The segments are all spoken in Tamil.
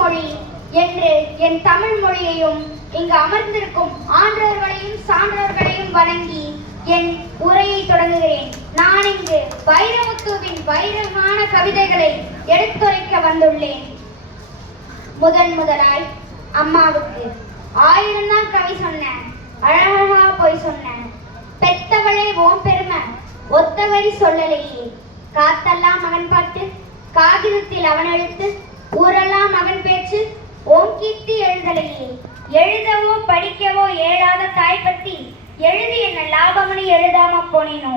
மொழி என்று என் தமிழ் மொழியையும் இங்கு அமர்ந்திருக்கும் ஆன்றோர்களையும் சான்றோர்களையும் வணங்கி என் உரையை தொடங்குகிறேன். நான் இங்கு வைரமுத்துவின் வைரமான கவிதைகளை எடுத்துரைக்க வந்துள்ளேன். முதலாய் அம்மாவுக்கு 1000 தான் கவி சொன்னேன், அழகா போய் சொன்னேன். பெத்தவளே ஓம் பெருமை ஒத்தவரி சொல்லலையே. காத்தெல்லாம் மகன் பாட்டு, காகிதத்தில் அவன் எழுத்து, ஊரெல்லாம் மகன் பேச்சு, ஓம் கீர்த்தி எழுதலையே. எழுதவோ படிக்கவோ ஏழாத தாய் பத்தி எழுதி என்ன லாபமணி எழுதாம போனேனோ.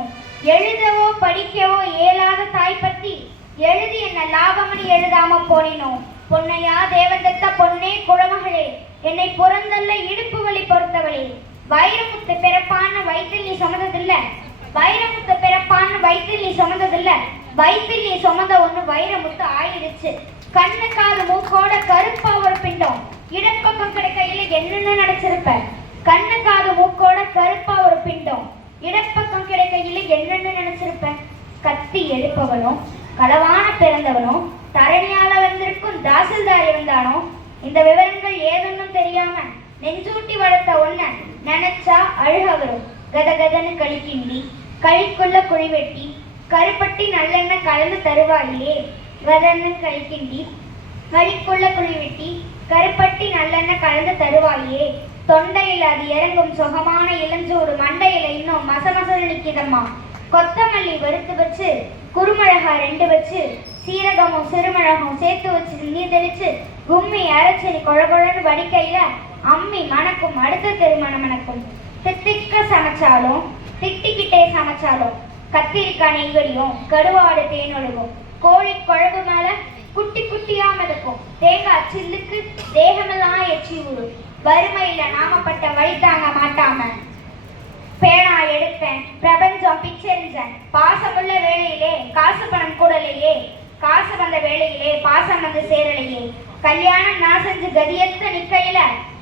எழுதவோ படிக்கவோ ஏழாத தாய் பத்தி எழுதி என்ன லாபமணி எழுதாம போனேனோ. பொன்னையா தேவதத்த பொன்னே குழமகளே, என்னை புறந்தல்ல இடுப்பு வலி பொறுத்தவளே. வைரமுத்து பிறப்பான வயிற்றில் நீ சுமந்ததில்ல, வைரமுத்து பிறப்பான வயிற்றில் நீ சுமந்ததில்ல, வயிற்றில் நீ சுமந்த ஒண்ணு வைரமுத்து ஆயிடுச்சு. கண்ணு காது மூக்கோட கருப்பா ஒரு பிண்டம் இடப்பக்கம் கிடைக்கையில என்னென்ன நினைச்சிருப்ப. கண்ணு காது மூக்கோட கருப்பா ஒரு பிண்டம் இடப்பக்கம் கிடைக்கையில என்னென்ன நினைச்சிருப்ப. கத்தி எடுப்பவனும் களவான பிறந்தவனும் தரணியால வந்திருக்கும் தாசில்தார் இருந்தானோ. இந்த விவரங்கள் ஏதொன்னும் தெரியாம நெஞ்சூட்டி வளர்த்த ஒன்ன நினைச்சா அழுக வரும். கதகதன்னு களிக்கிண்டி களிக்குள்ள குழி வெட்டி கருப்பட்டி நல்லெண்ணெய் கலந்து தருவாயிலே. கதன்னு களிக்கிண்டி களிக்குள்ள குழி வெட்டி கருப்பட்டி நல்லெண்ணெய் கலந்து தருவாயே. தொண்டையில் அது இறங்கும் சுகமான இளஞ்சூடு மண்டையில இன்னும் மசமசல் நிற்கிதம்மா. கொத்தமல்லி வறுத்து வச்சு குறுமிளகா 2 வச்சு சீரகமும் சிறுமிளகும் சேர்த்து வச்சு நீர் தெளிச்சு கும்மி அரைச்சரி கொழகொழன்னு வடிக்கையில அம்மி மணக்கும். அடுத்த திருமணம் மணக்கும். திட்டிக்க சமைச்சாலும் திட்டிக்கிட்டே சமைச்சாலும் கத்திரிக்காய் நெய்வடியும் கடுவாடு தேனொழுகும். கோழி குழம்பு மேல குட்டி குட்டியா மிதக்கும். தேங்காய் சில்லுக்கு தேகமெல்லாம் எச்சி ஊறும். வறுமையில நாமப்பட்ட வழி தாங்க மாட்டாம பேனா எடுப்பேன், பிரபஞ்சம் பிச்செறிஞ்சேன். பாசமுள்ள வேளையிலே காசு பணம் கூடலையே, காசு வந்த வேளையிலே பாசம் வந்து சேரலையே. கல்யாணம் நான் செஞ்சு கதியத்த நிக்கையில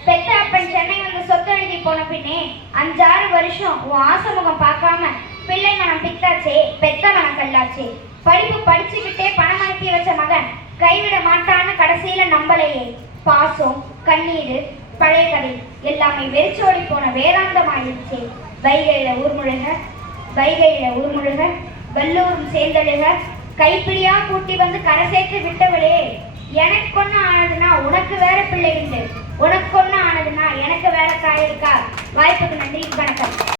பெத்த அப்பன் சென்னை வந்து சொத்து எழுதி போன பின்னே 5-6 வருஷம் உன் ஆசமுகம் பார்க்காம பிள்ளை மனம் பித்தாச்சே, பெத்த மனம் கல்லாச்சே. படிப்பு படிச்சுக்கிட்டே பணம் அனுப்பி வச்ச மகன் கைவிட மாட்டான்னு கடைசியில நம்பலையே. பாசம் கண்ணீர் பழைய கதை எல்லாமே வெறிச்சோடி போன வேதாந்தம் ஆயிடுச்சே. வைகையில ஊர்முழுக வல்லூரும் சேர்ந்தழுக கைப்பிடியா கூட்டி வந்து கரை சேர்த்து விட்டவளே. எனக்கு ஒண்ணு ஆனதுன்னா உனக்கு வேற பிள்ளை உண்டு, உனக்கு ஒண்ணு ஆனதுன்னா எனக்கு வேற தாய் இருக்கா. வாய்ப்புக்கு நன்றி, வணக்கம்.